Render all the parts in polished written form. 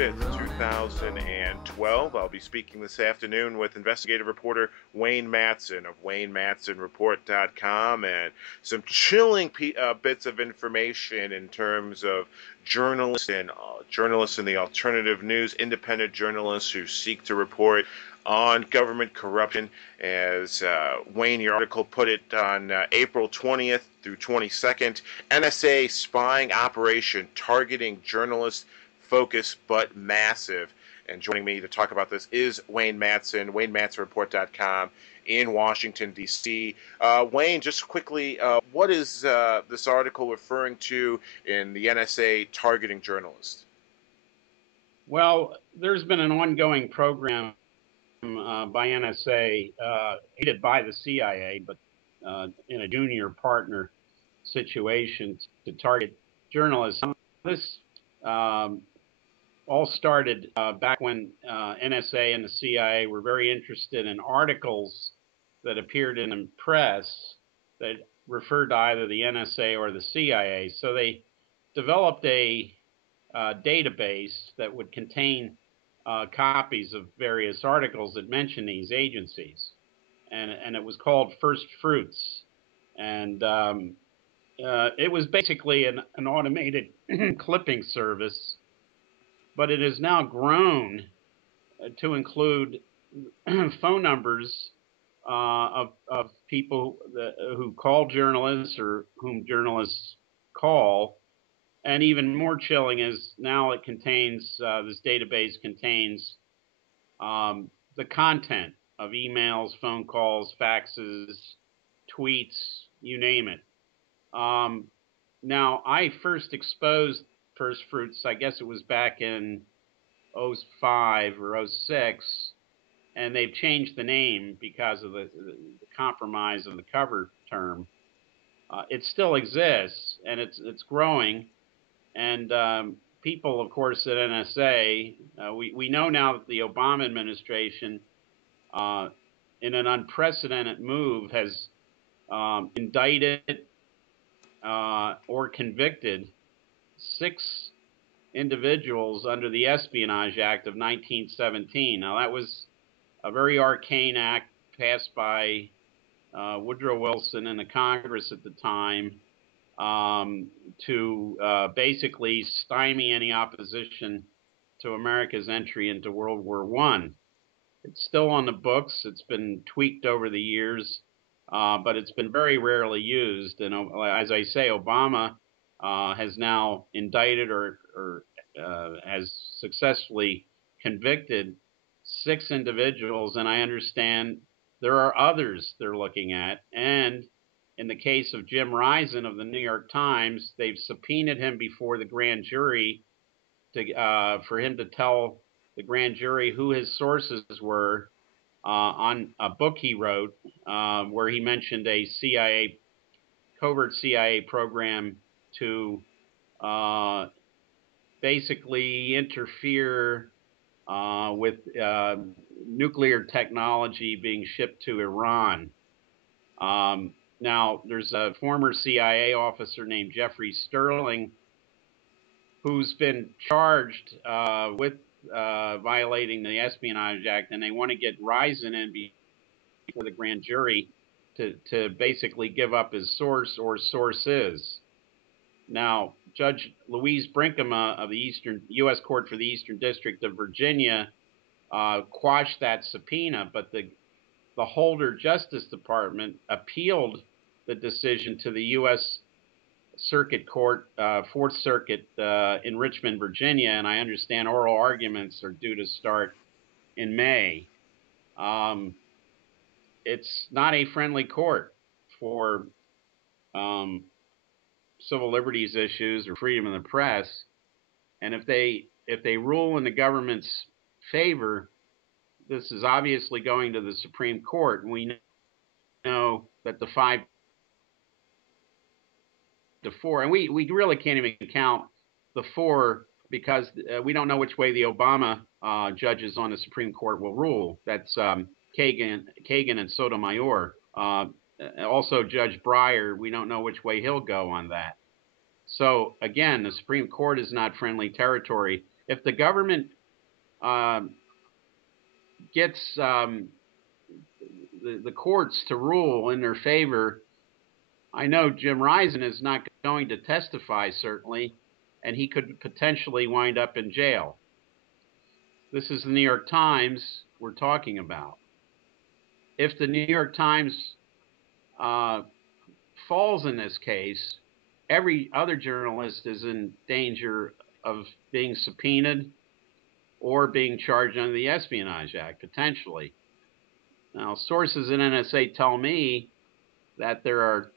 5th, 2012. I'll be speaking this afternoon with investigative reporter Wayne Madsen of WayneMadsenReport.com, and some chilling bits of information in terms of journalists and journalists in the alternative news, independent journalists who seek to report on government corruption. As Wayne, your article put it, on April 20th through 22nd, NSA spying operation targeting journalists, focused but massive. And joining me to talk about this is Wayne Madsen, WayneMadsenReport.com in Washington, D.C. Wayne, just quickly, what is this article referring to in the NSA targeting journalists? Well, there's been an ongoing program by NSA, aided by the CIA, but in a junior partner situation to target journalists. This all started back when NSA and the CIA were very interested in articles that appeared in the press that referred to either the NSA or the CIA. So they developed a database that would contain copies of various articles that mention these agencies, and it was called First Fruits, and it was basically an automated clipping service, but it has now grown to include phone numbers of people who call journalists or whom journalists call. And even more chilling is now it contains, this database contains the content of emails, phone calls, faxes, tweets, you name it. Now, I first exposed First Fruits, I guess it was back in 05 or 06, and they've changed the name because of the compromise of the cover term. It still exists, and it's growing. And people, of course, at NSA, we know now that the Obama administration, in an unprecedented move, has indicted or convicted 6 individuals under the Espionage Act of 1917. Now, that was a very arcane act passed by Woodrow Wilson and the Congress at the time, to basically stymie any opposition to America's entry into World War I. It's still on the books. It's been tweaked over the years, but it's been very rarely used. And as I say, Obama has now indicted or has successfully convicted 6 individuals, and I understand there are others they're looking at. And in the case of Jim Risen of the New York Times, they've subpoenaed him before the grand jury for him to tell the grand jury who his sources were on a book he wrote, where he mentioned a covert CIA program to basically interfere with nuclear technology being shipped to Iran. Now, there's a former CIA officer named Jeffrey Sterling who's been charged with violating the Espionage Act, and they want to get Risen in before the grand jury to basically give up his source or sources. Now, Judge Louise Brinkema of the U.S. Court for the Eastern District of Virginia quashed that subpoena, but the Holder Justice Department appealed the decision to the U.S. Circuit Court, Fourth Circuit in Richmond, Virginia, and I understand oral arguments are due to start in May. It's not a friendly court for civil liberties issues or freedom of the press, and if they rule in the government's favor, this is obviously going to the Supreme Court, and we know that the 5-4, and we really can't even count the 4 because we don't know which way the Obama judges on the Supreme Court will rule. That's Kagan and Sotomayor. Also, Judge Breyer, we don't know which way he'll go on that. So again, the Supreme Court is not friendly territory. if the government gets the courts to rule in their favor, I know Jim Risen is not going to testify, certainly, and he could potentially wind up in jail. This is the New York Times we're talking about. If the New York Times falls in this case, every other journalist is in danger of being subpoenaed or being charged under the Espionage Act, potentially. Now, sources in NSA tell me that there are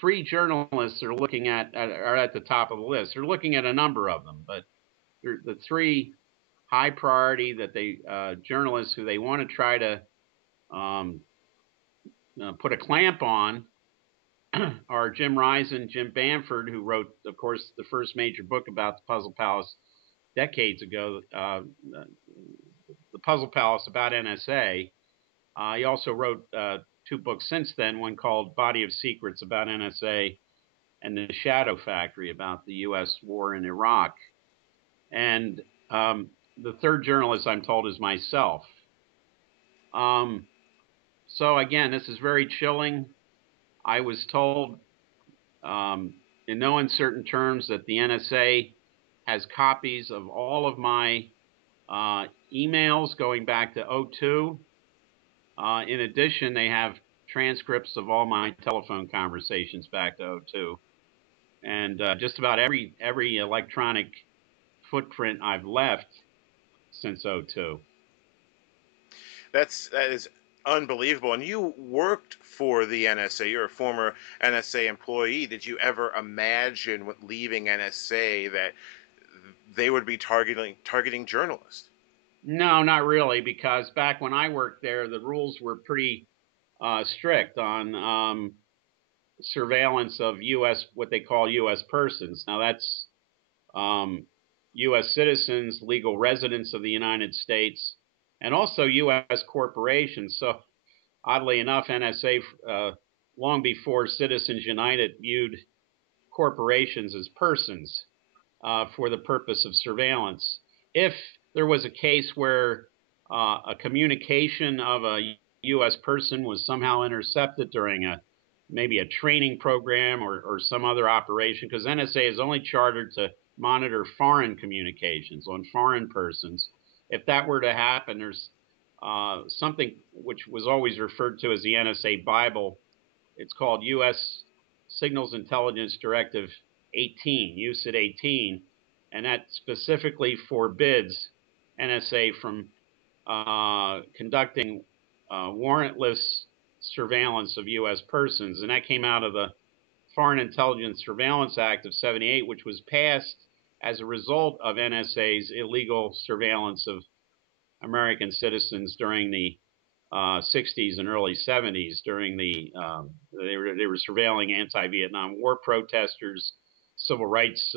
3 journalists they're looking at are at the top of the list. They're looking at a number of them, but the 3 high priority that they journalists who they want to try to put a clamp on are Jim Risen, Jim Bamford, who wrote, of course, the first major book about the Puzzle Palace decades ago, the Puzzle Palace about NSA. He also wrote 2 books since then, one called Body of Secrets about NSA and The Shadow Factory about the U.S. war in Iraq. And the 3rd journalist, I'm told, is myself. So again, this is very chilling. I was told in no uncertain terms that the NSA has copies of all of my emails going back to 2002. In addition, they have transcripts of all my telephone conversations back to 2002. And just about every electronic footprint I've left since 2002. That is unbelievable. And you worked for the NSA. You're a former NSA employee. Did you ever imagine, with leaving NSA, that they would be targeting journalists? No, not really, because back when I worked there, the rules were pretty strict on surveillance of U.S. what they call U.S. persons. Now that's U.S. citizens, legal residents of the United States, and also U.S. corporations. So oddly enough, NSA, long before Citizens United, viewed corporations as persons for the purpose of surveillance. If there was a case where a communication of a U.S. person was somehow intercepted during maybe a training program or some other operation, because NSA is only chartered to monitor foreign communications on foreign persons. If that were to happen, there's something which was always referred to as the NSA Bible. It's called U.S. Signals Intelligence Directive 18, USID 18, and that specifically forbids NSA from conducting warrantless surveillance of U.S. persons. And that came out of the Foreign Intelligence Surveillance Act of '78, which was passed as a result of NSA's illegal surveillance of American citizens during the 60s and early 70s. During the they were surveilling anti-Vietnam War protesters, civil rights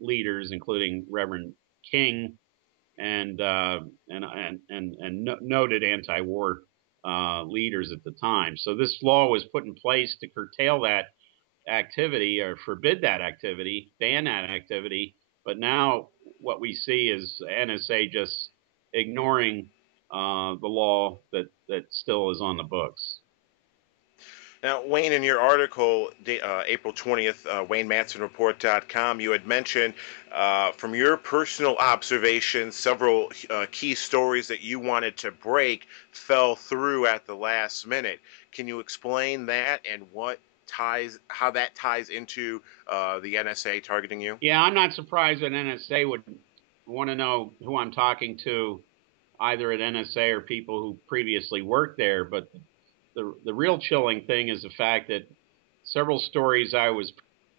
leaders, including Reverend King, and noted anti-war leaders at the time. So this law was put in place to curtail that activity or forbid that activity, ban that activity. But now what we see is NSA just ignoring the law that still is on the books. Now, Wayne, in your article, April 20th, WayneMatsonReport.com, you had mentioned from your personal observations, several key stories that you wanted to break fell through at the last minute. Can you explain that and how that ties into the NSA targeting you? Yeah, I'm not surprised that NSA would want to know who I'm talking to, either at NSA or people who previously worked there. But the real chilling thing is the fact that several stories I was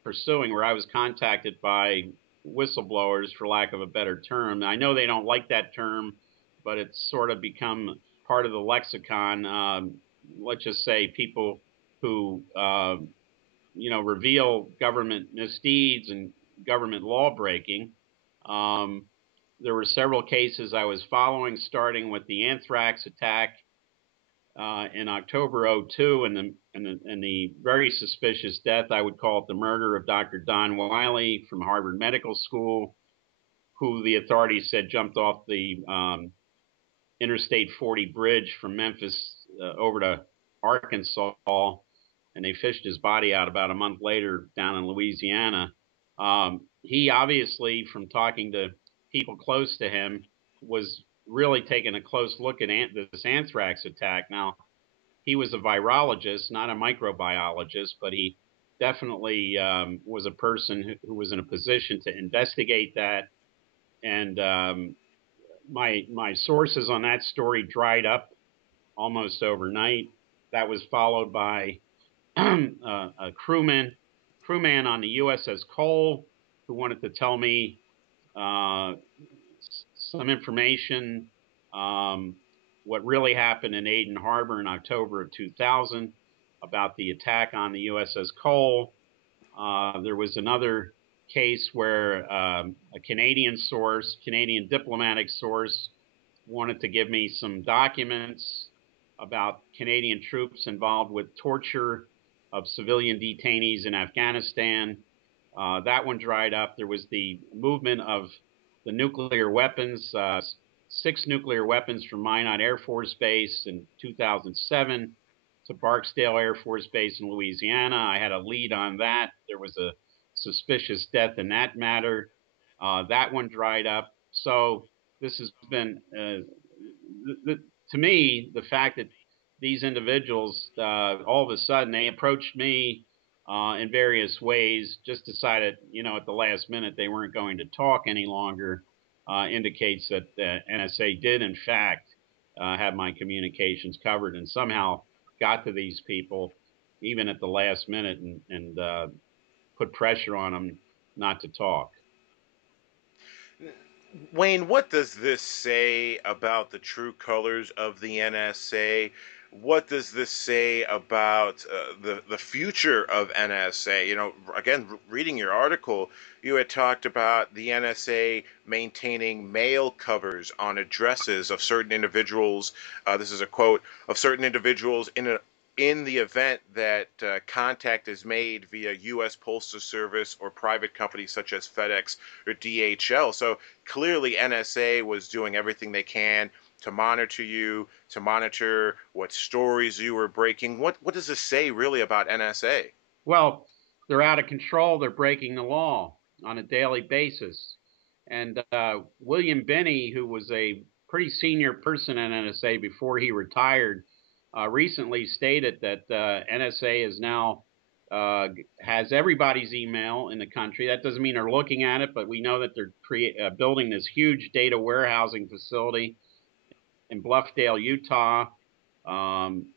pursuing where I was contacted by whistleblowers, for lack of a better term. I know they don't like that term, but it's sort of become part of the lexicon. Let's just say people who reveal government misdeeds and government law breaking. There were several cases I was following, starting with the anthrax attack in October '02, and the very suspicious death, I would call it the murder, of Dr. Don Wiley from Harvard Medical School, who the authorities said jumped off the Interstate 40 bridge from Memphis over to Arkansas, and they fished his body out about a month later down in Louisiana. He obviously, from talking to people close to him, was really taking a close look at this anthrax attack. Now, he was a virologist, not a microbiologist, but he definitely was a person who was in a position to investigate that. And my sources on that story dried up almost overnight. That was followed by a crewman on the USS Cole who wanted to tell me uh, some information, what really happened in Aden Harbor in October of 2000 about the attack on the USS Cole. There was another case where a Canadian diplomatic source, wanted to give me some documents about Canadian troops involved with torture of civilian detainees in Afghanistan. That one dried up. There was the movement of the nuclear weapons, 6 nuclear weapons from Minot Air Force Base in 2007 to Barksdale Air Force Base in Louisiana. I had a lead on that. There was a suspicious death in that matter. That one dried up. So this has been, to me, the fact that these individuals, all of a sudden, they approached me in various ways, just decided, at the last minute they weren't going to talk any longer, indicates that the NSA did, in fact, have my communications covered and somehow got to these people, even at the last minute, and put pressure on them not to talk. Wayne, what does this say about the true colors of the NSA? What does this say about the future of NSA? Again, reading your article, you had talked about the NSA maintaining mail covers on addresses of certain individuals. This is a quote, of certain individuals in the event that contact is made via U.S. Postal Service or private companies such as FedEx or DHL. So clearly NSA was doing everything they can to monitor you, to monitor what stories you were breaking. What does this say really about NSA? Well, they're out of control. They're breaking the law on a daily basis. And William Binney, who was a pretty senior person in NSA before he retired, recently stated that NSA is now has everybody's email in the country. That doesn't mean they're looking at it, but we know that they're building this huge data warehousing facility in Bluffdale, Utah, um,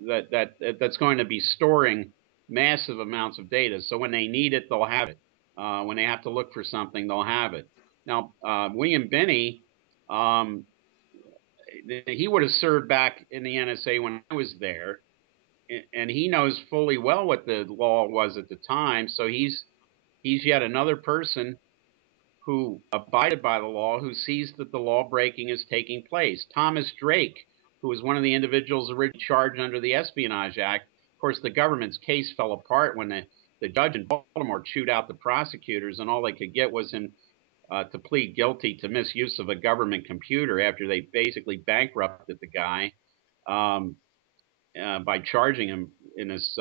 that's going to be storing massive amounts of data. So when they need it, they'll have it. When they have to look for something, they'll have it. Now, William Binney, um, he would have served back in the NSA when I was there, and he knows fully well what the law was at the time. So he's yet another person who abided by the law, who sees that the law breaking is taking place. Thomas Drake, who was one of the individuals originally charged under the Espionage Act. Of course, the government's case fell apart when the judge in Baltimore chewed out the prosecutors, and all they could get was him to plead guilty to misuse of a government computer after they basically bankrupted the guy by charging him in this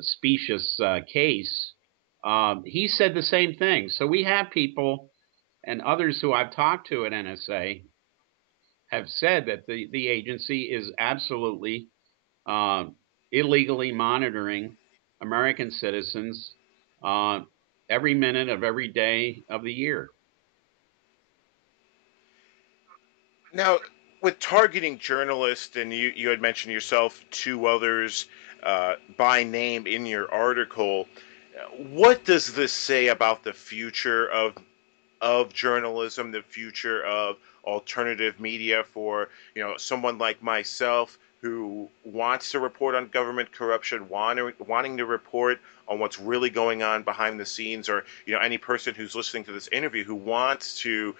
specious case. He said the same thing. So we have people and others who I've talked to at NSA have said that the agency is absolutely uh, illegally monitoring American citizens every minute of every day of the year. Now, with targeting journalists, and you had mentioned yourself 2 others by name in your article, what does this say about the future of journalism, the future of alternative media for someone like myself who wants to report on government corruption, wanting to report on what's really going on behind the scenes, or any person who's listening to this interview who wants to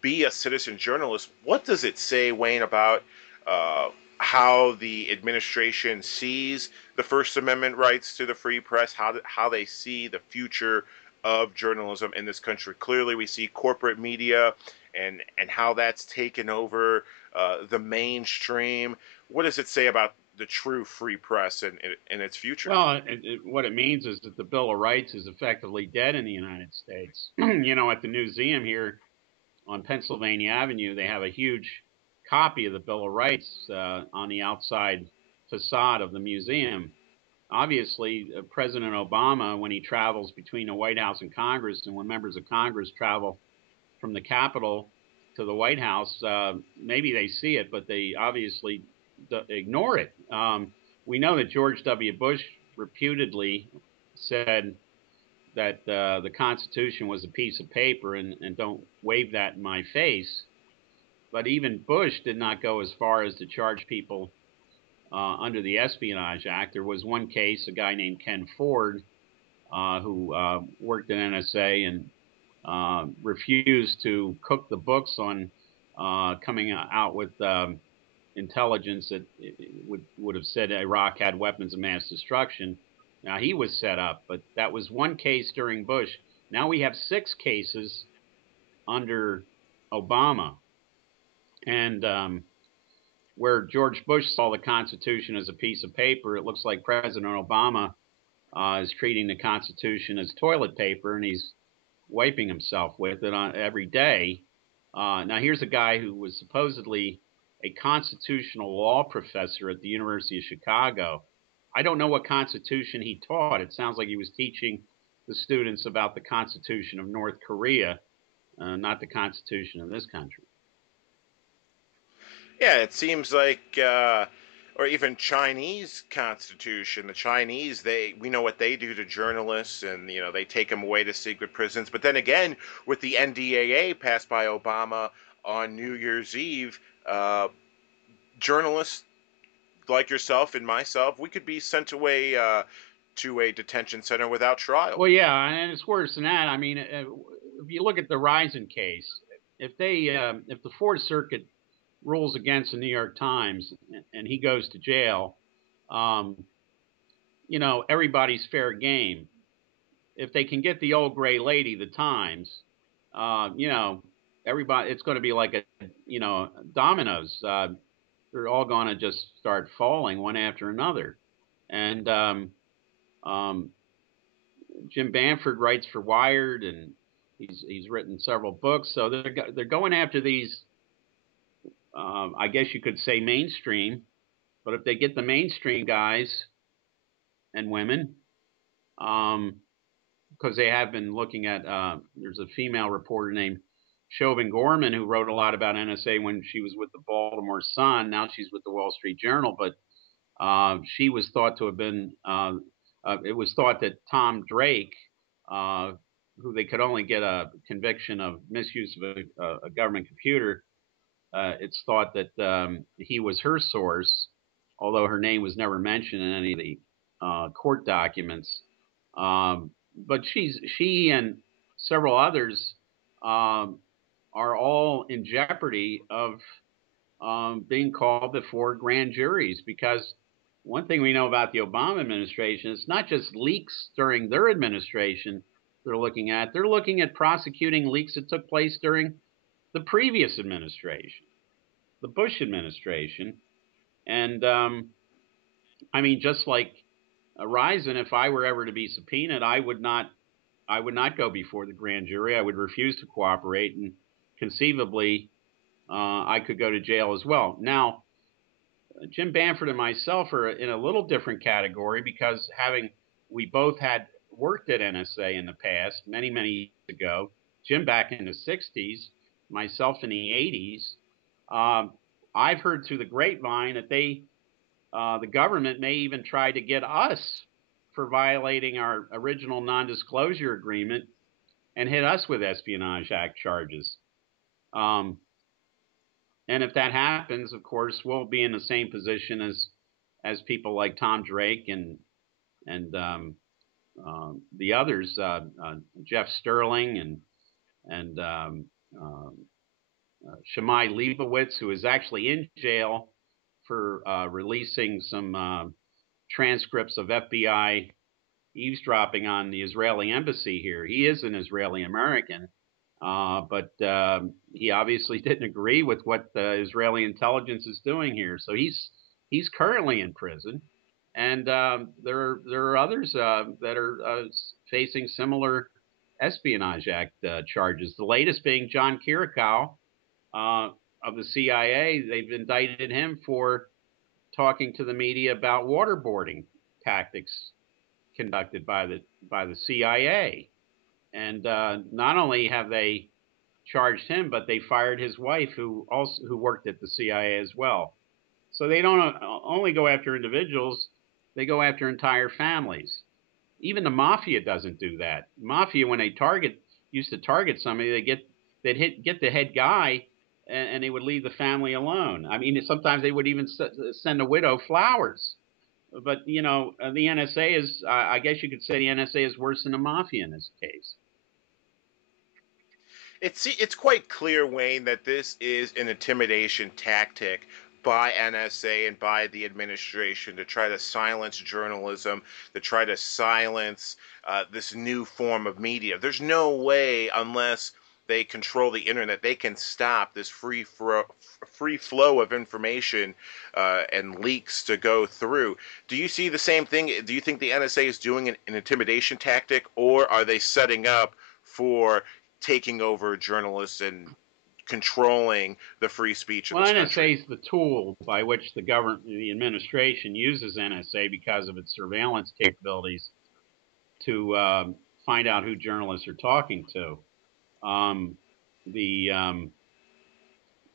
be a citizen journalist? What does it say, Wayne, about uh, how the administration sees the First Amendment rights to the free press, how they see the future of journalism in this country. Clearly, we see corporate media and how that's taken over the mainstream. What does it say about the true free press and its future? Well, what it means is that the Bill of Rights is effectively dead in the United States. At the museum here on Pennsylvania Avenue, they have a huge copy of the Bill of Rights on the outside facade of the museum. Obviously, President Obama, when he travels between the White House and Congress, and when members of Congress travel from the Capitol to the White House, maybe they see it, but they obviously ignore it. We know that George W. Bush reputedly said that the Constitution was a piece of paper and don't wave that in my face. But even Bush did not go as far as to charge people under the Espionage Act. There was one case, a guy named Ken Ford, who worked at NSA and refused to cook the books on coming out with intelligence that would have said Iraq had weapons of mass destruction. Now, he was set up, but that was one case during Bush. Now we have 6 cases under Obama. And where George Bush saw the Constitution as a piece of paper, it looks like President Obama is treating the Constitution as toilet paper, and he's wiping himself with it on every day. Now, here's a guy who was supposedly a constitutional law professor at the University of Chicago. I don't know what Constitution he taught. It sounds like he was teaching the students about the Constitution of North Korea, not the Constitution of this country. Yeah, it seems like, or even Chinese constitution. The Chinese, we know what they do to journalists, and they take them away to secret prisons. But then again, with the NDAA passed by Obama on New Year's Eve, journalists like yourself and myself, we could be sent away to a detention center without trial. Well, yeah, and it's worse than that. I mean, if you look at the Risen case, if the Fourth Circuit rules against the New York Times and he goes to jail, everybody's fair game. If they can get the old gray lady, the Times, everybody, it's going to be like dominoes. They're all going to just start falling one after another. And Jim Bamford writes for Wired, and he's written several books. So they're going after these. I guess you could say mainstream, but if they get the mainstream guys and women, because they have been looking at, there's a female reporter named Chauvin Gorman who wrote a lot about NSA when she was with the Baltimore Sun. Now she's with the Wall Street Journal, but she was thought to have been, it was thought that Tom Drake, who they could only get a conviction of misuse of a government computer, it's thought that he was her source, although her name was never mentioned in any of the court documents. But she and several others are all in jeopardy of being called before grand juries, because one thing we know about the Obama administration is not just leaks during their administration they're looking at. They're looking at prosecuting leaks that took place during the previous administration, the Bush administration. And I mean, just like Risen, if I were ever to be subpoenaed, I would not go before the grand jury. I would refuse to cooperate, and conceivably, I could go to jail as well. Now, Jim Bamford and myself are in a little different category because we both had worked at NSA in the past, many, many years ago. Jim back in the 60s, myself in the 80s. I've heard through the grapevine that the government may even try to get us for violating our original non-disclosure agreement and hit us with Espionage Act charges. And if that happens, of course, we'll be in the same position as people like Tom Drake and the others, Jeff Sterling and Shimei Leibowitz, who is actually in jail for releasing some transcripts of FBI eavesdropping on the Israeli embassy here. He is an Israeli American, but he obviously didn't agree with what the Israeli intelligence is doing here. So he's currently in prison, and there are others that are facing similar Espionage Act charges. The latest being John Kirikow of the CIA. They've indicted him for talking to the media about waterboarding tactics conducted by the CIA. And not only have they charged him, but they fired his wife, who worked at the CIA as well. So they don't only go after individuals; they go after entire families. Even the mafia doesn't do that. Mafia, when they used to target somebody, they'd get the head guy, and they would leave the family alone. I mean, sometimes they would even send a widow flowers. But the NSA is, I guess you could say, the NSA is worse than the mafia in this case. It's quite clear, Wayne, that this is an intimidation tactic by NSA and by the administration to try to silence journalism, to try to silence this new form of media. There's no way, unless they control the internet, they can stop this free flow of information and leaks to go through. Do you see the same thing? Do you think the NSA is doing an intimidation tactic, or are they setting up for taking over journalists and controlling the free speech in Well, this NSA country? is the tool by which the administration uses NSA because of its surveillance capabilities to find out who journalists are talking to. Um, the, um,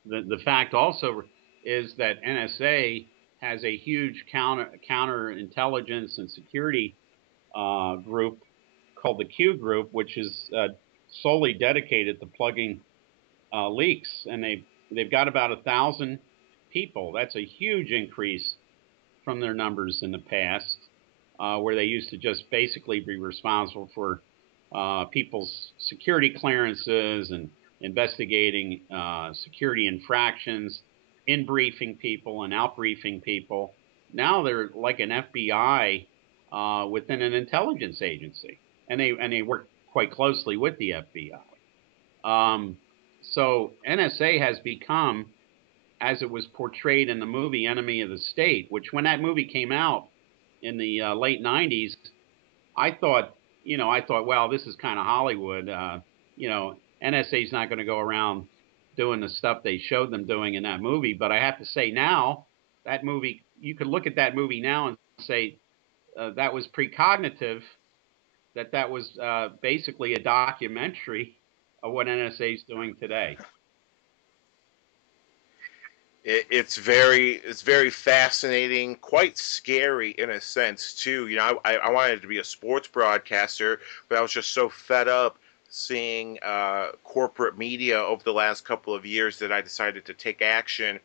the fact also is that NSA has a huge counterintelligence and security group called the Q Group, which is solely dedicated to plugging leaks, and they've got about 1,000 people. That's a huge increase from their numbers in the past, where they used to just basically be responsible for people's security clearances and investigating security infractions, in briefing people and out briefing people. Now they're like an FBI within an intelligence agency, and they work quite closely with the FBI. So NSA has become, as it was portrayed in the movie Enemy of the State, which when that movie came out in the late 90s, I thought, well, this is kind of Hollywood. NSA is not going to go around doing the stuff they showed them doing in that movie. But I have to say now, that movie, you could look at that movie now and say that was precognitive, that was basically a documentary of what NSA is doing today. It's very fascinating, quite scary in a sense too. I wanted to be a sports broadcaster, but I was just so fed up seeing corporate media over the last couple of years that I decided to take action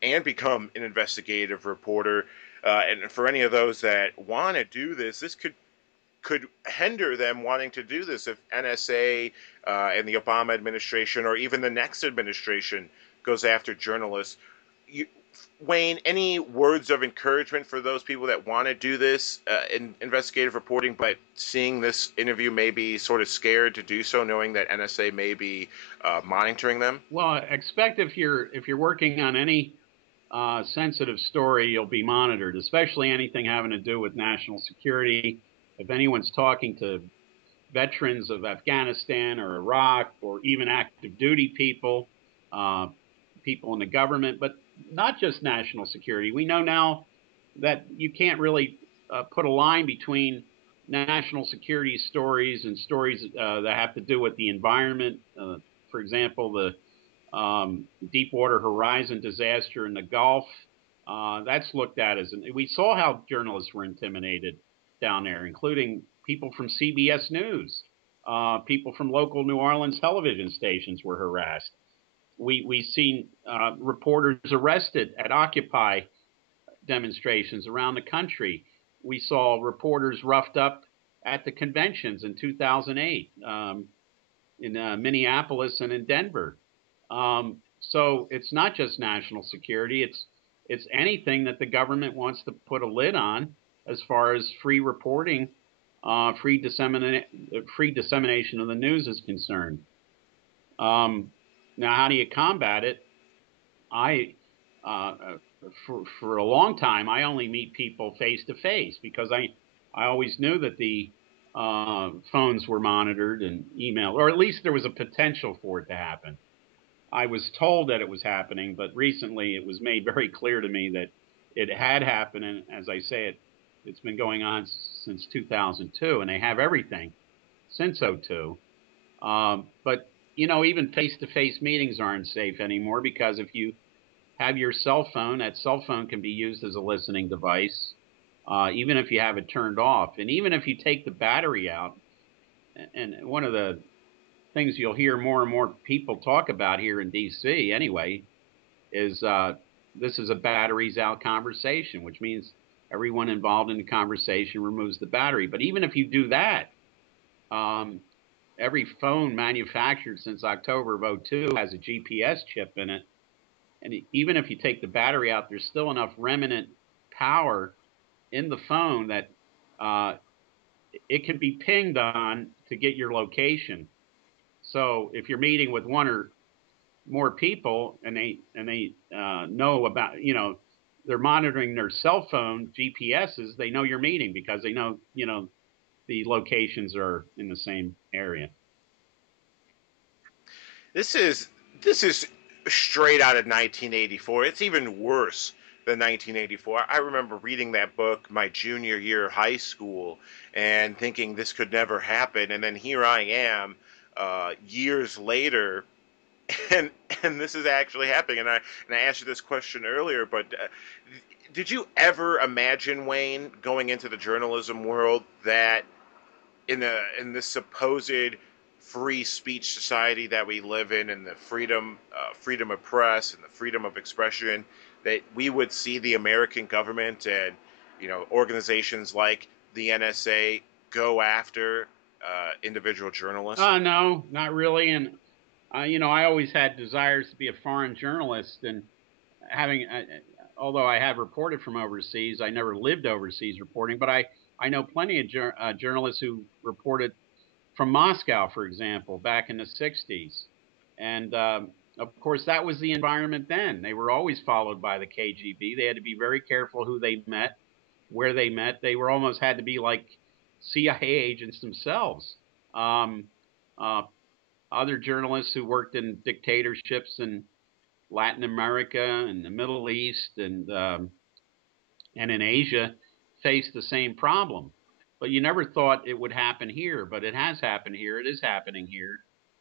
and become an investigative reporter. And for any of those that want to do this, this could hinder them wanting to do this if NSA and the Obama administration, or even the next administration, goes after journalists. You, Wayne, any words of encouragement for those people that want to do this in investigative reporting, but seeing this interview may be sort of scared to do so, knowing that NSA may be monitoring them? Well, expect if you're working on any sensitive story, you'll be monitored, especially anything having to do with national security. If anyone's talking to veterans of Afghanistan or Iraq, or even active duty people, people in the government, but not just national security. We know now that you can't really put a line between national security stories and stories that have to do with the environment. For example, the Deepwater Horizon disaster in the Gulf. That's looked at as, we saw how journalists were intimidated down there, including people from CBS News. People from local New Orleans television stations were harassed. We've seen reporters arrested at Occupy demonstrations around the country. We saw reporters roughed up at the conventions in 2008 in Minneapolis and in Denver. So it's not just national security; it's anything that the government wants to put a lid on as far as free reporting free dissemination of the news is concerned. Now, how do you combat it? I for a long time I only meet people face to face because I always knew that the phones were monitored and emailed, or at least there was a potential for it to happen. I was told that it was happening, but recently it was made very clear to me that it had happened, and as I say, it's been going on since 2002, and they have everything since '02. But even face-to-face meetings aren't safe anymore because if you have your cell phone, that cell phone can be used as a listening device, even if you have it turned off, and even if you take the battery out. And one of the things you'll hear more and more people talk about here in D.C. anyway is this is a batteries out conversation, which means everyone involved in the conversation removes the battery. But even if you do that, um, every phone manufactured since October of '02 has a GPS chip in it. And even if you take the battery out, there's still enough remnant power in the phone that uh, it can be pinged on to get your location. So if you're meeting with one or more people and they know about, they're monitoring their cell phone GPSs, they know you're meeting because they know, the locations are in the same area. This is this is straight out of 1984. It's even worse than 1984. I remember reading that book my junior year of high school and thinking this could never happen, and then here I am, years later, and and this is actually happening. And I asked you this question earlier, but did you ever imagine, Wayne, going into the journalism world, that in this supposed free speech society that we live in, and the freedom of press and the freedom of expression, that we would see the American government and organizations like the NSA go after individual journalists? No, not really. And I always had desires to be a foreign journalist, and having, although I have reported from overseas, I never lived overseas reporting. But I know plenty of journalists who reported from Moscow, for example, back in the '60s, and of course that was the environment then. They were always followed by the KGB. They had to be very careful who they met, where they met. They were almost had to be like CIA agents themselves. Um, uh, Other journalists who worked in dictatorships in Latin America and the Middle East and in Asia faced the same problem. But you never thought it would happen here, but it has happened here. It is happening here,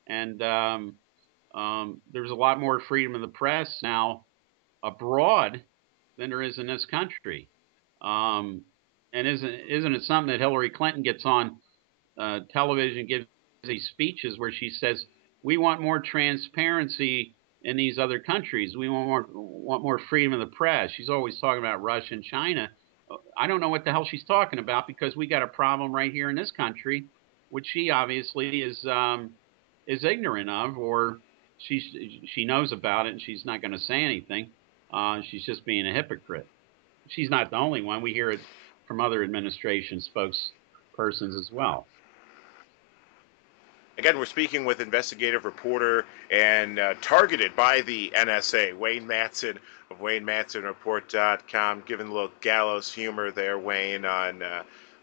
and there's a lot more freedom of the press now abroad than there is in this country. Um, and isn't it something that Hillary Clinton gets on television, gives these speeches where she says, "We want more transparency in these other countries. We want more freedom of the press." She's always talking about Russia and China. I don't know what the hell she's talking about because we got a problem right here in this country, which she obviously is ignorant of, or she knows about it and she's not going to say anything. She's just being a hypocrite. She's not the only one. We hear it from other administration spokespersons as well. Again, we're speaking with investigative reporter and targeted by the NSA, Wayne Matson of WayneMatsonReport.com, giving a little gallows humor there, Wayne, on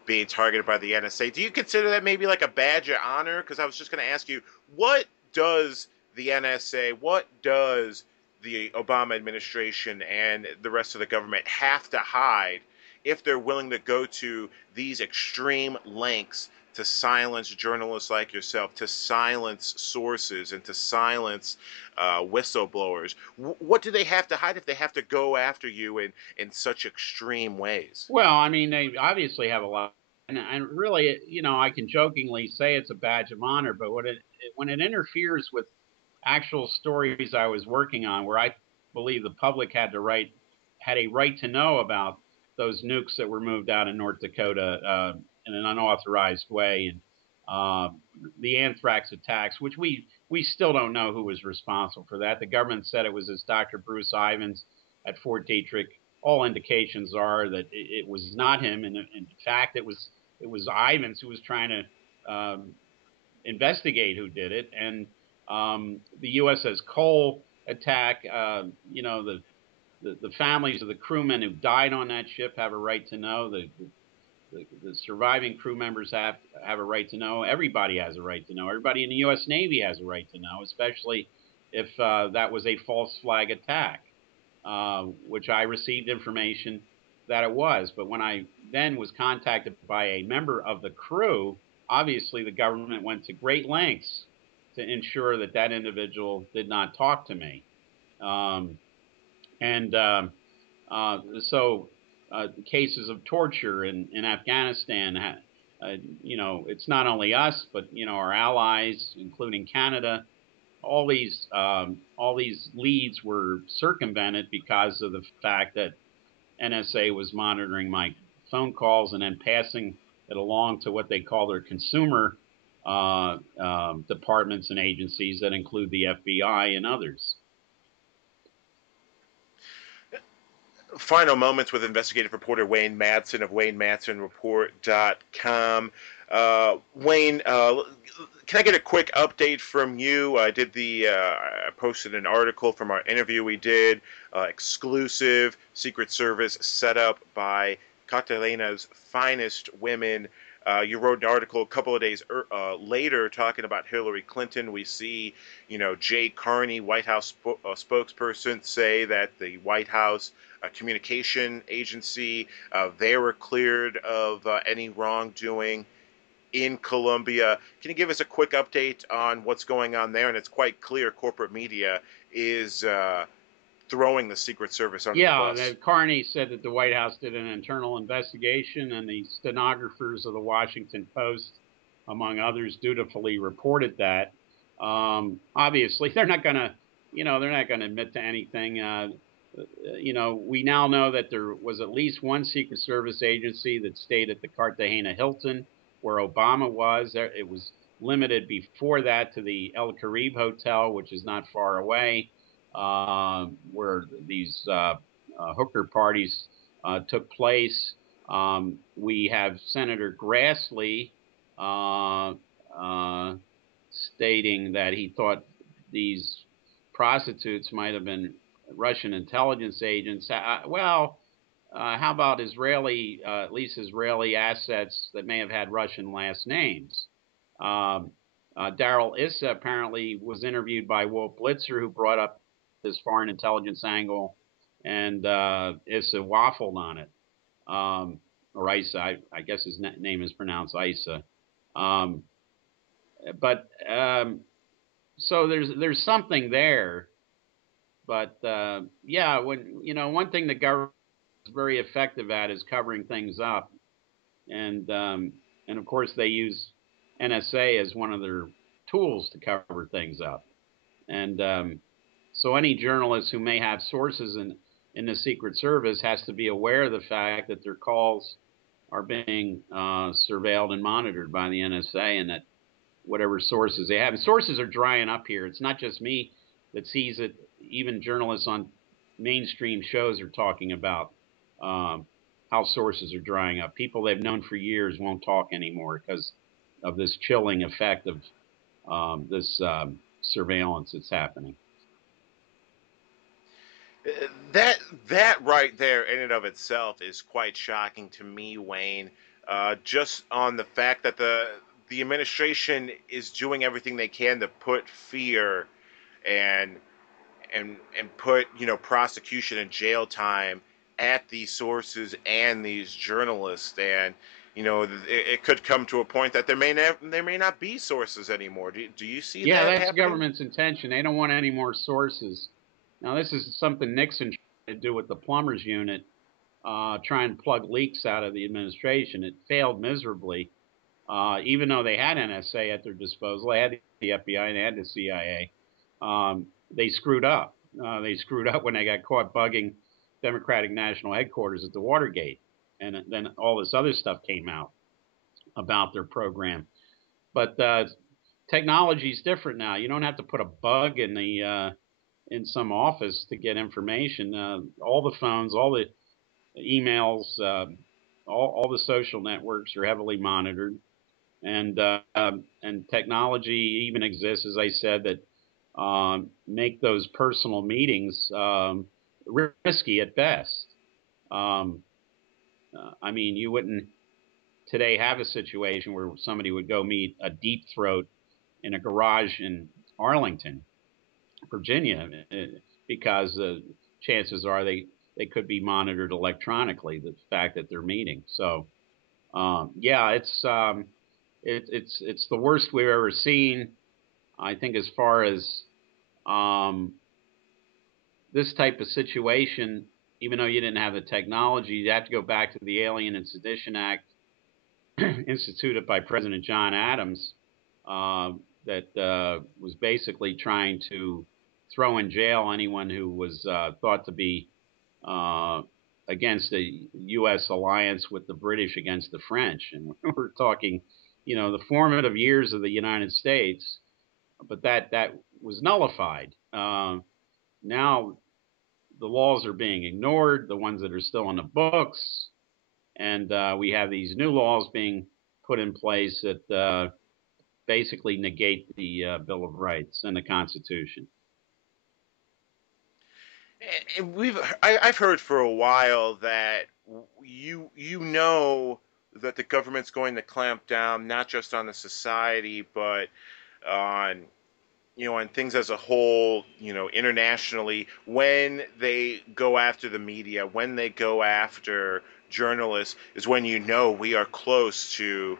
being targeted by the NSA. Do you consider that maybe like a badge of honor? Because I was just going to ask you, what does the NSA, what does the Obama administration and the rest of the government have to hide if they're willing to go to these extreme lengths to silence journalists like yourself, to silence sources, and to silence whistleblowers? What do they have to hide if they have to go after you in such extreme ways? Well, I mean, they obviously have a lot, and really, I can jokingly say it's a badge of honor, but when it interferes with actual stories I was working on, where I believe the public had a right to know about those nukes that were moved out in North Dakota in an unauthorized way, and uh, the anthrax attacks, which we still don't know who was responsible for that. The government said it was this Dr. Bruce Ivans at Fort Detrick. All indications are that it was not him, and in fact, it was it was Ivins who was trying to investigate who did it. And the USS Cole attack, the families of the crewmen who died on that ship have a right to know. The surviving crew members have a right to know. Everybody has a right to know. Everybody in the U.S. Navy has a right to know, especially if that was a false flag attack, which I received information that it was. But when I then was contacted by a member of the crew, obviously the government went to great lengths to ensure that that individual did not talk to me. And so cases of torture in Afghanistan, it's not only us, but our allies, including Canada. All these leads were circumvented because of the fact that NSA was monitoring my phone calls and then passing it along to what they call their consumer departments and agencies that include the FBI and others. Final moments with investigative reporter Wayne Madsen of WayneMadsenReport.com. Wayne, can I get a quick update from you? I posted an article from our interview we did, exclusive Secret Service set up by Catalina's finest women. You wrote an article a couple of days later talking about Hillary Clinton. We see, Jay Carney, White House spokesperson, say that the White House communication agency, they were cleared of any wrongdoing in Colombia. Can you give us a quick update on what's going on there? And it's quite clear corporate media is throwing the Secret Service under the bus. Yeah, Carney said that the White House did an internal investigation, and the stenographers of the Washington Post, among others, dutifully reported that. Obviously, they're not going to admit to anything. We now know that there was at least one Secret Service agency that stayed at the Cartagena Hilton, where Obama was. It was limited before that to the El Caribe Hotel, which is not far away, where these hooker parties took place. We have Senator Grassley stating that he thought these prostitutes might have been Russian intelligence agents. How about at least Israeli assets that may have had Russian last names? Darrell Issa apparently was interviewed by Wolf Blitzer, who brought up this foreign intelligence angle, and Issa waffled on it. Or Issa, I guess his name is pronounced Issa. So there's something there. But one thing the government is very effective at is covering things up, and of course they use NSA as one of their tools to cover things up. And so any journalist who may have sources in the Secret Service has to be aware of the fact that their calls are being surveilled and monitored by the NSA, and that whatever sources they have. And sources are drying up here. It's not just me that sees it. Even journalists on mainstream shows are talking about how sources are drying up. People they've known for years won't talk anymore because of this chilling effect of this surveillance that's happening. That right there in and of itself is quite shocking to me, Wayne. Just on the fact that the administration is doing everything they can to put fear and put prosecution and jail time at these sources and these journalists, and it could come to a point that there may not be sources anymore. Do you see that? Yeah, that's happening? The government's intention. They don't want any more sources. Now, this is something Nixon tried to do with the plumbers unit, try and plug leaks out of the administration. It failed miserably. Even though they had NSA at their disposal, they had the FBI and they had the CIA. They screwed up. They screwed up when they got caught bugging Democratic National Headquarters at the Watergate, and then all this other stuff came out about their program. But technology is different now. You don't have to put a bug in some office to get information. All the phones, all the emails, all the social networks are heavily monitored, and technology even exists, as I said, that make those personal meetings risky at best. Um, I mean, you wouldn't today have a situation where somebody would go meet a deep throat in a garage in Arlington, Virginia, because chances are they could be monitored electronically. The fact that they're meeting, so yeah, it's the worst we've ever seen. I think as far as um, this type of situation, even though you didn't have the technology, you have to go back to the Alien and Sedition Act instituted by President John Adams, that was basically trying to throw in jail anyone who was thought to be uh, against the U.S. alliance with the British against the French. And we're talking, the formative years of the United States, but that was nullified. Now the laws are being ignored, the ones that are still in the books, and we have these new laws being put in place that basically negate the Bill of Rights and the Constitution. And I've heard for a while that you know that the government's going to clamp down not just on the society but on on things as a whole, internationally, when they go after the media, when they go after journalists, is when we are close to,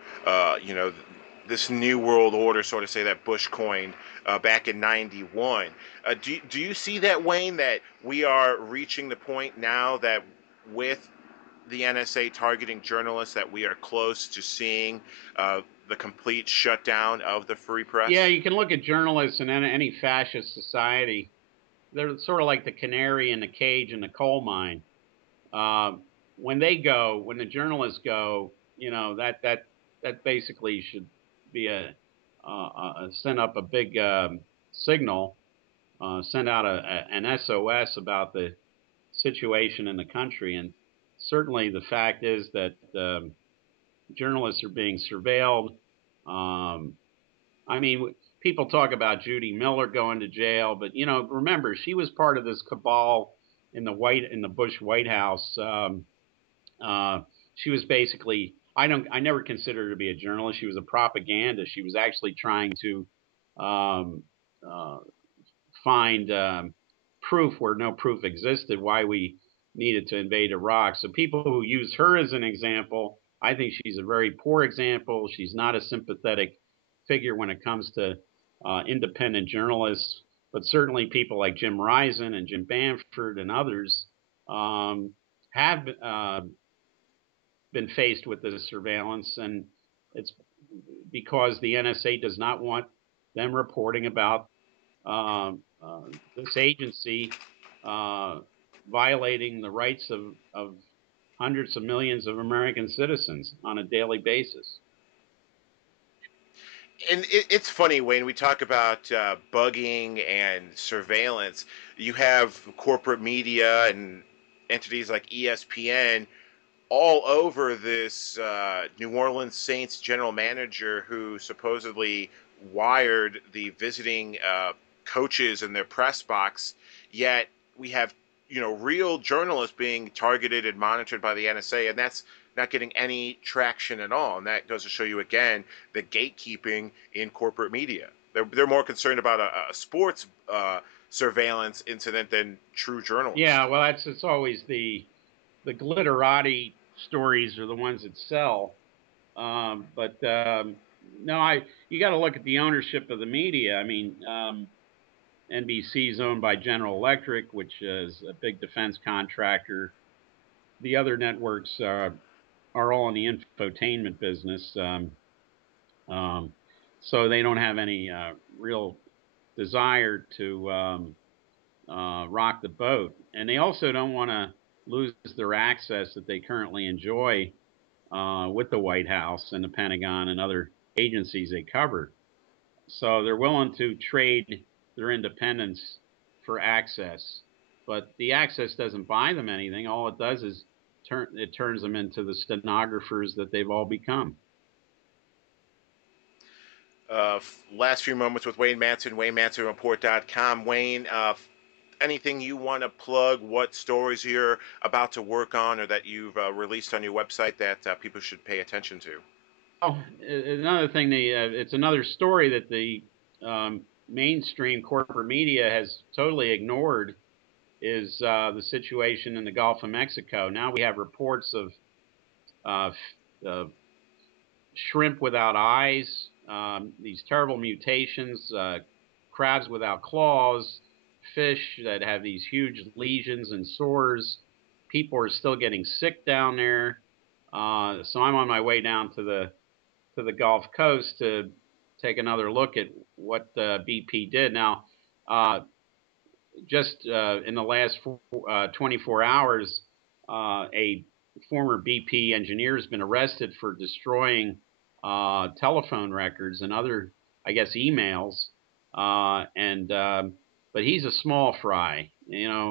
this new world order, sort of say, that Bush coined back in '91. Do you see that, Wayne, that we are reaching the point now that with the NSA targeting journalists that we are close to seeing the complete shutdown of the free Yeah, press? you can look at journalists in any fascist society. They're sort of like the canary in the cage in the coal mine. When the journalists go, that basically should be send up a big signal, send out an SOS about the situation in the country. And certainly the fact is that journalists are being surveilled. Um, I mean, people talk about Judy Miller going to jail, but remember she was part of this cabal in the Bush White House. Uh, she was basically I never considered her to be a journalist. She was a propagandist. She was actually trying to um, uh, find proof where no proof existed why we needed to invade Iraq. So people who use her as an example, I think she's a very poor example. She's not a sympathetic figure when it comes to independent journalists, but certainly people like Jim Risen and Jim Bamford and others um, have been faced with this surveillance, and it's because the NSA does not want them reporting about this agency uh, violating the rights of hundreds of millions of American citizens on a daily basis. And it's funny, Wayne, we talk about bugging and surveillance. You have corporate media and entities like ESPN all over this New Orleans Saints general manager who supposedly wired the visiting coaches in their press box. Yet we have, real journalists being targeted and monitored by the NSA, and that's not getting any traction at all. And that goes to show you again the gatekeeping in corporate media. They're more concerned about a sports surveillance incident than true journalists. Yeah, well, it's always the glitterati stories are the ones that sell. But no, you got to look at the ownership of the media. I mean, NBC is owned by General Electric, which is a big defense contractor. The other networks are all in the infotainment business, um, so they don't have any real desire to rock the boat, and they also don't want to lose their access that they currently enjoy with the White House and the Pentagon and other agencies they cover. So they're willing to trade their independence for access, but the access doesn't buy them anything. All it does is it turns them into the stenographers that they've all become. Last few moments with Wayne Madsen, WayneMadsenReport.com. Wayne, anything you want to plug? What stories you're about to work on or that you've released on your website that people should pay attention to? Oh, another thing, it's another story that the mainstream corporate media has totally ignored is the situation in the Gulf of Mexico. Now we have reports of uh, shrimp without eyes, these terrible mutations, crabs without claws, fish that have these huge lesions and sores. People are still getting sick down there. So I'm on my way down to the Gulf Coast to take another look at what BP did. Now, just in the last 24 hours, a former BP engineer has been arrested for destroying telephone records and other, I guess, emails. But he's a small fry. It's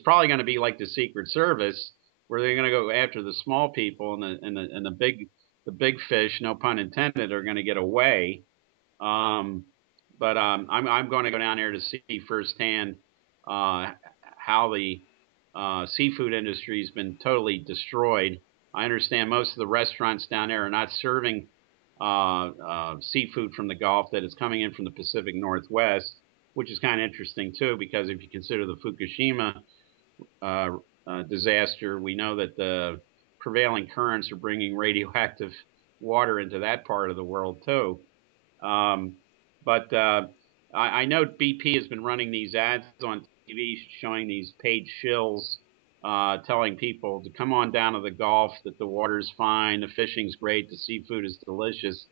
probably going to be like the Secret Service, where they're going to go after the small people, and the big fish, no pun intended, are going to get away. Um, but I'm going to go down there to see firsthand how the seafood industry has been totally destroyed. I understand most of the restaurants down there are not serving seafood from the Gulf; that is coming in from the Pacific Northwest, which is kind of interesting too, because if you consider the Fukushima disaster, we know that the prevailing currents are bringing radioactive water into that part of the world too. Um, but I know BP has been running these ads on TV showing these paid shills telling people to come on down to the Gulf, that the water's fine, the fishing's great, the seafood is delicious.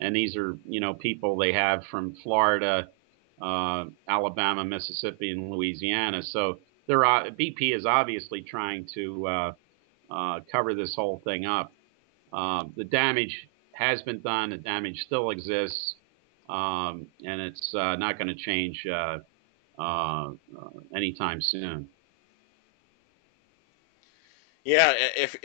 And these are, people they have from Florida, Alabama, Mississippi, and Louisiana. So BP is obviously trying to cover this whole thing up. The damage has been done. The damage still exists, and it's not going to change anytime soon. Yeah, if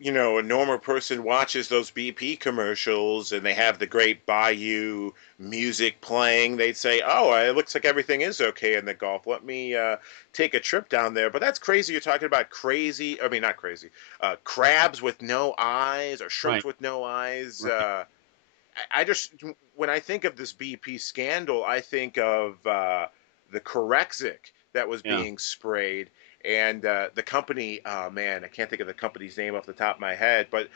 a normal person watches those BP commercials and they have the great Bayou music playing, they'd say, "Oh, it looks like everything is okay in the Gulf. Let me take a trip down there." But that's crazy. You're talking about crazy. I mean, not crazy. Crabs with no eyes or shrimps Right. with no eyes. Right. I just when I think of this BP scandal, I think of the Corexit that was Yeah. being sprayed, and the company. Oh man, I can't think of the company's name off the top of my head, but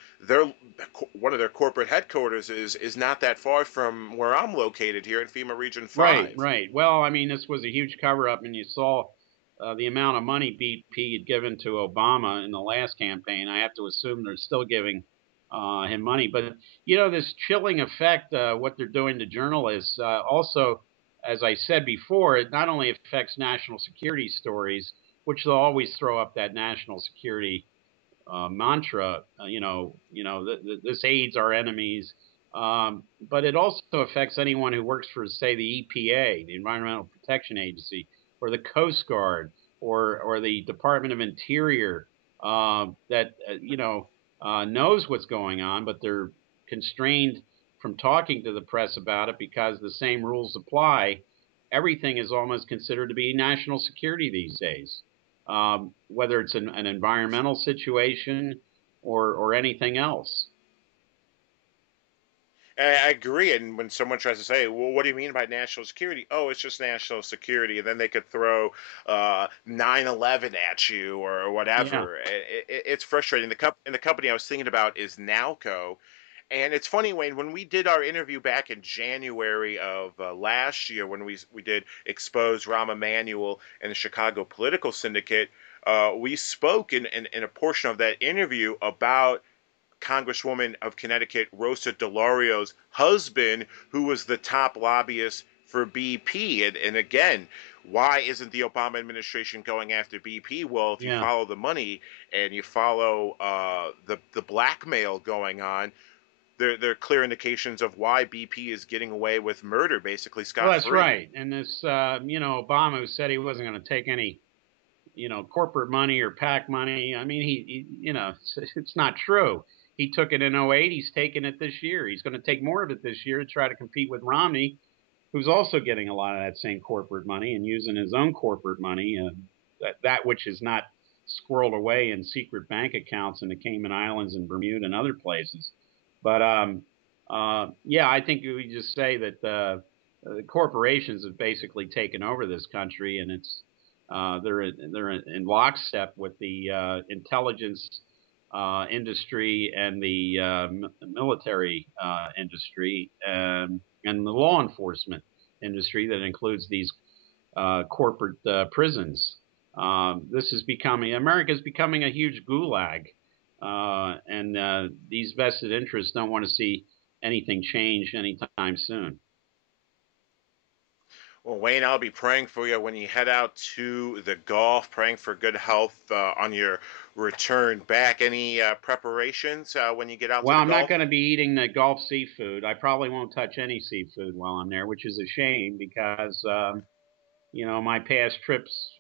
one of their corporate headquarters is not that far from where I'm located here in FEMA Region Right. 5. Right. Well, I mean, this was a huge cover up, and you saw the amount of money BP had given to Obama in the last campaign. I have to assume they're still giving him money. But this chilling effect, what they're doing to journalists, also, as I said before, it not only affects national security stories, which they'll always throw up that national security mantra. This aids our enemies, but it also affects anyone who works for, say, the EPA, the Environmental Protection Agency, or the Coast Guard, or the Department of Interior, that knows what's going on, but they're constrained from talking to the press about it because the same rules apply. Everything is almost considered to be national security these days, whether it's an environmental situation or anything else. I agree. And when someone tries to say, "Well, what do you mean by national security?" Oh, it's just national security, and then they could throw 9/11 at you or Yeah, whatever. It's frustrating. The company I was thinking about is Nowco, and it's funny, Wayne, when we did our interview back in January of last year, when we did expose Rahm Emanuel and the Chicago political syndicate, we spoke in a portion of that interview about Congresswoman of Connecticut Rosa DeLaurio's husband, who was the top lobbyist for BP. And again, why isn't the Obama administration going after BP? Well, if you yeah. follow the money and you follow the blackmail going on, there are clear indications of why BP is getting away with murder, basically Well, scot that's free. right. And this, Obama, who said he wasn't going to take any corporate money or PAC money. I mean, it's not true. He took it in '08. He's taking it this year. He's going to take more of it this year to try to compete with Romney, who's also getting a lot of that same corporate money and using his own corporate money, that which is not squirreled away in secret bank accounts in the Cayman Islands and Bermuda and other places. But yeah, I think we just say that the corporations have basically taken over this country, and they're in lockstep with the intelligence industry and the military industry, and the law enforcement industry that includes these corporate prisons. America's becoming a huge gulag, and these vested interests don't want to see anything change anytime soon. Well, Wayne, I'll be praying for you when you head out to the Gulf, praying for good health on your return back. Any preparations when you get out to the Well, I'm Gulf? not going to be eating the Gulf seafood. I probably won't touch any seafood while I'm there, which is a shame because my past trips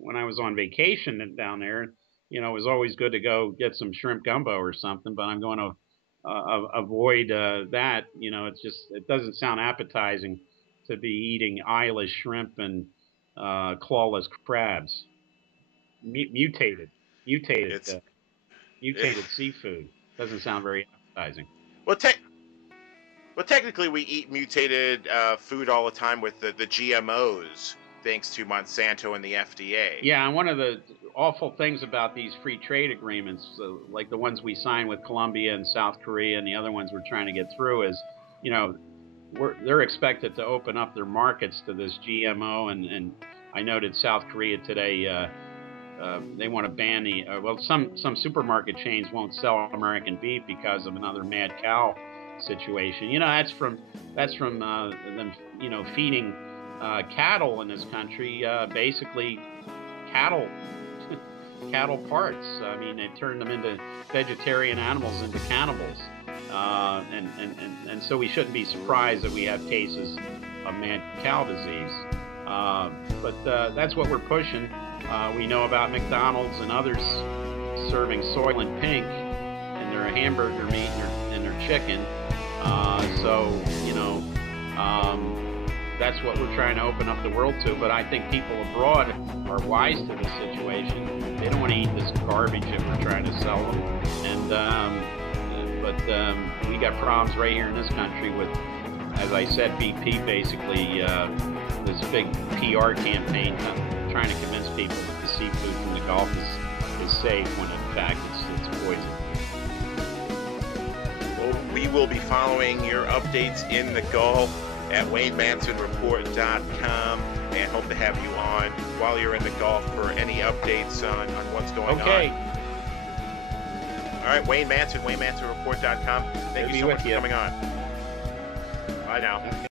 when I was on vacation down there, it was always good to go get some shrimp gumbo or something. But I'm going to avoid that. It doesn't sound appetizing to be eating eyeless shrimp and clawless crabs. Mutated, mutated, It's mutated seafood doesn't sound very appetizing. well, technically, we eat mutated food all the time with the GMOs, thanks to Monsanto and the FDA. Yeah, and one of the awful things about these free trade agreements, like the ones we signed with Colombia and South Korea and the other ones we're trying to get through, is, they're expected to open up their markets to this GMO, and I noted South Korea today, they want to ban some supermarket chains won't sell American beef because of another mad cow situation. That's from them, feeding cattle in this country, basically cattle parts. I mean, they turn them into vegetarian animals, into cannibals. And so we shouldn't be surprised that we have cases of mad cow disease. But that's what we're pushing. We know about McDonald's and others serving Soylent Pink in their hamburger meat and their chicken. That's what we're trying to open up the world to. But I think people abroad are wise to this situation. They don't want to eat this garbage that we're trying to sell them. But we got problems right here in this country with, as I said, BP basically this big PR campaign trying to convince people that the seafood from the Gulf is safe when in fact it's poison. Well, we will be following your updates in the Gulf at WayneMansonReport.com, and hope to have you on while you're in the Gulf for any updates on what's going on. Okay. All right, Wayne Manson, WayneMansonReport.com. Thank you so much for coming on. Bye now. Okay.